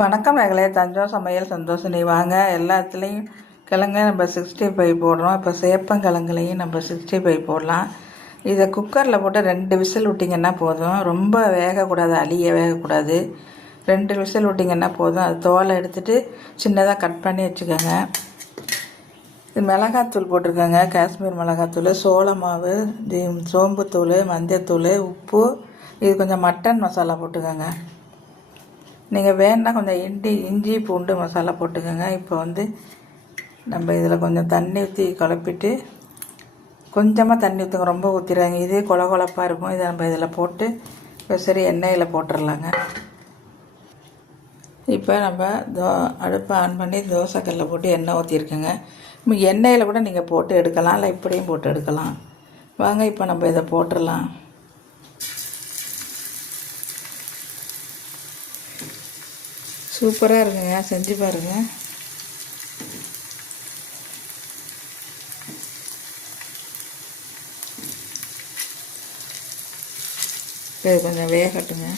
வணக்கம் நகலே, தஞ்சம் சமையல் சந்தோஷினி. வாங்க எல்லாத்துலேயும் கிழங்க நம்ம 65 போடுறோம். இப்போ சேப்பங்கிழங்குலையும் நம்ம 65 போடலாம். இதை குக்கரில் போட்டு 2 விசில் விட்டிங்கன்னா போதும். ரொம்ப வேகக்கூடாது, அழிய வேகக்கூடாது. 2 விசில் விட்டிங்கன்னா போதும். அது தோலை எடுத்துகிட்டு சின்னதாக கட் பண்ணி வச்சுக்கோங்க. இது மிளகாத்தூள் போட்டிருக்கோங்க, காஷ்மீர் மிளகாத்தூள், சோள மாவு, சோம்புத்தூள், மஞ்சத்தூள், உப்பு. இது கொஞ்சம் மட்டன் மசாலா போட்டுக்கோங்க. நீங்கள் வேணுன்னா கொஞ்சம் இஞ்சி பூண்டு மசாலா போட்டுக்கோங்க. இப்போ நம்ம இதில் கொஞ்சம் தண்ணி ஊற்றி குழப்பிட்டு, கொஞ்சமாக தண்ணி ஊற்றுங்க, ரொம்ப ஊற்றிடுறாங்க. இதே கொழப்பாக இருக்கும். இதை நம்ம இதில் போட்டு இப்போ சரி எண்ணெயில் போட்டுடலாங்க. இப்போ நம்ம அடுப்பை ஆன் பண்ணி தோசைக்கல்லை போட்டு எண்ணெய் ஊற்றிருக்கோங்க. எண்ணெயில் கூட நீங்கள் போட்டு எடுக்கலாம், இல்லை இப்படியும் போட்டு எடுக்கலாம். வாங்க இப்போ நம்ம இதை போட்டுடலாம். சூப்பராக இருக்குங்க, செஞ்சு பாருங்கள். இது கொஞ்சம் வேகட்டுங்க.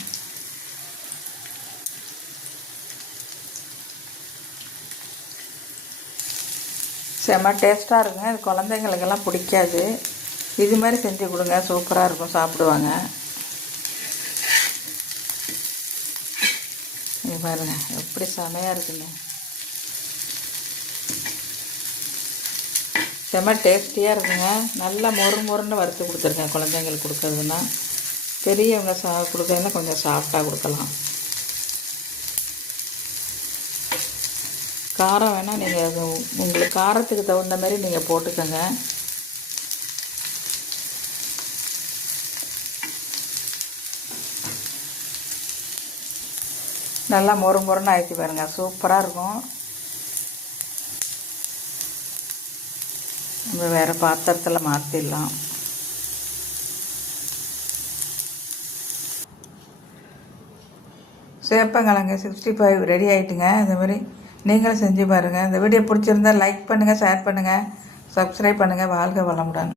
செம்ம டேஸ்ட்டாக இருக்குங்க. இது குழந்தைங்களுக்கெல்லாம் பிடிக்காது. இது மாதிரி செஞ்சு கொடுங்க, சூப்பராக இருக்கும், சாப்பிடுவாங்க. இது பாருங்க எப்படி செமையாக இருக்குங்க. செம்ம டேஸ்டியாக இருக்குங்க. நல்லா மொறுன்னு வறுத்து கொடுத்துருக்கேன். குழந்தைங்களுக்கு கொடுக்குறதுன்னா, பெரியவங்க கொடுக்குறதுனா கொஞ்சம் சாஃப்டாக கொடுக்கலாம். காரம் வேணால் நீங்கள் உங்களுக்கு காரத்துக்கு தகுந்த மாதிரி நீங்கள் போட்டுக்கோங்க. நல்லா மொறுன்னு ஆயிடுச்சு பாருங்கள், சூப்பராக இருக்கும். நம்ம வேறு பாத்திரத்தில் மாற்றிடலாம். சேப்பங்கிழங்கு 65 ரெடி ஆகிட்டுங்க. இந்த மாதிரி நீங்களும் செஞ்சு பாருங்கள். இந்த வீடியோ பிடிச்சிருந்தால் லைக் பண்ணுங்கள், ஷேர் பண்ணுங்கள், சப்ஸ்கிரைப் பண்ணுங்கள். வாழ்க வளமுடன்.